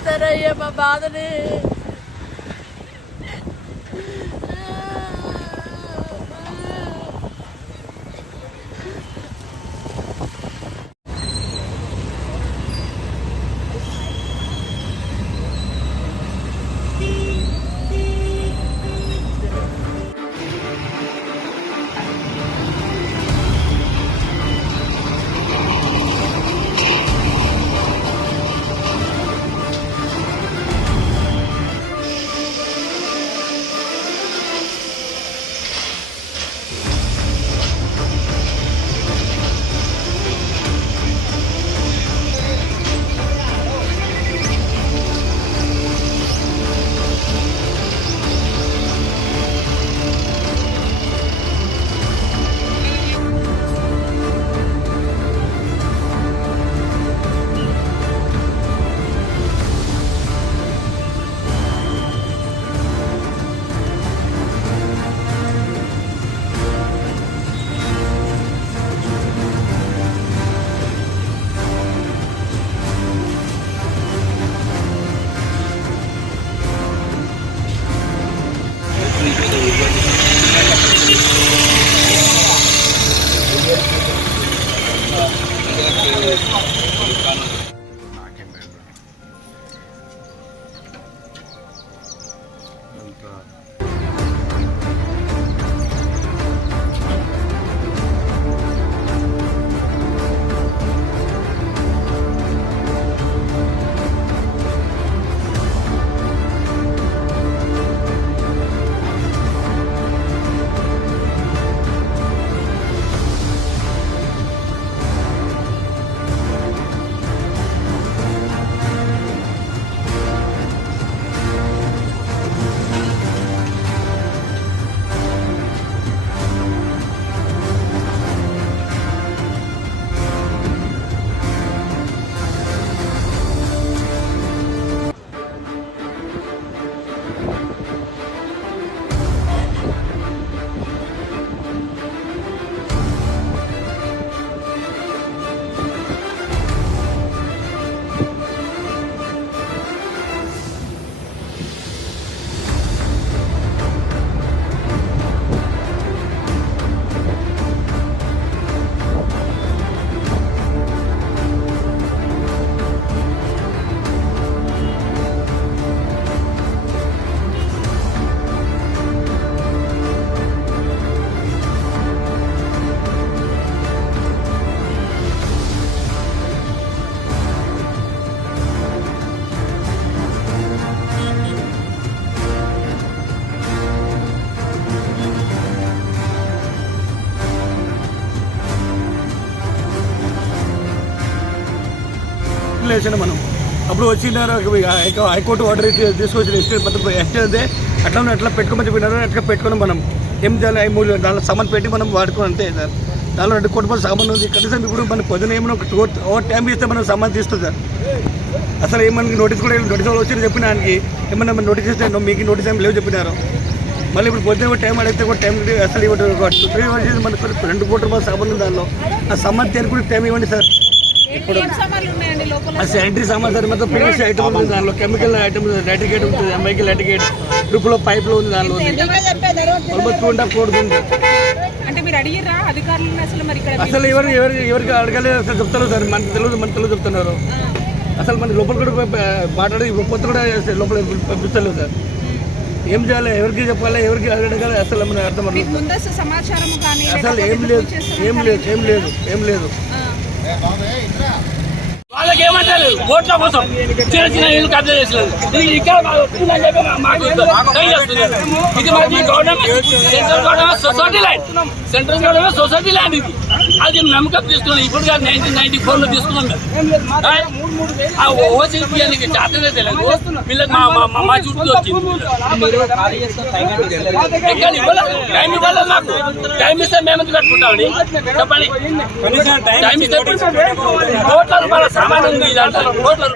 తీరుస్తారయ్యా మా బాధని. మనం అప్పుడు వచ్చినారు హైకోర్టు ఆర్డర్ తీసుకొచ్చిన ఎస్టేట్ పత్రం ఎస్టే అట్లా పెట్టుకోమని చెప్పినారు. అట్లా పెట్టుకుని మనం ఏం చేయాలి 3 దాంట్లో సామాన్ పెట్టి మనం వాడుకోవాలి అంతే సార్. దానిలో 2 కోట్ల రూపాయలు సామాన్ ఉంది. కనీసం ఇప్పుడు మన పొద్దున ఏమైనా ఓవర్ టైం ఇస్తే మనం సామాన్ తీస్తుంది సార్. అసలు ఏమన్నా నోటీస్ వాళ్ళు వచ్చి చెప్పిన దానికి ఏమన్నా నోటీస్ ఇస్తే మీకు నోటీస్ ఏమి లేవు చెప్పినారు. మళ్ళీ ఇప్పుడు పొద్దున టైం అడిగితే కూడా టైం అసలు ఇవ్వడం మనకు 2 కోట్ల రూపాయలు సామాన్ ఉంది. దానిలో ఆ సామాన్ తీరుకుని టైం ఇవ్వండి సార్. ఇప్పుడు శానిటరీ సామాన్ సార్ మొత్తం పీవీసీ ఐటమ్ ఉంది. దానిలో కెమికల్ ఐటమ్ లైటిగేట్ ఉంటుంది, ఎంఐకి లైటిగేట్ ట్రిప్లో పైప్లో ఉంది. దానిలో 2.5 కోట్లు ఉంది. అసలు ఎవరికి అడగలేదు అసలు చెప్తారు సార్. మనకు తెలియదు చెప్తున్నారు. అసలు మన లోపల కూడా మాట్లాడి కొత్త కూడా లోపల పంపిస్తలేదు సార్. ఏం చేయాలి, ఎవరికి చెప్పాలి, ఎవరికి అడగాలి అసలు మన అర్థం అసలు ఏం లేదు. వాళ్ళకి ఏమంటారు ఓట్ల కోసం చిన్న చిన్న ఇల్లు కబ్జా చేసినారు. ఇక్కడ ఇది మరి government central government society land ఇది. అది నమ్మకం తీసుకున్నాం. ఇప్పుడు 1994లో తీసుకున్నాం మేము. ఓసీపీ జాతరే తెలియదు. వీళ్ళకి మా చుట్టూ వచ్చింది. టైం ఇవ్వాలి. నాకు టైం ఇస్తే మేము కట్టుకుంటామండి. చెప్పండి, టైం ఇస్తే కోట్ల రూపాయల సామాన్ ఉంది.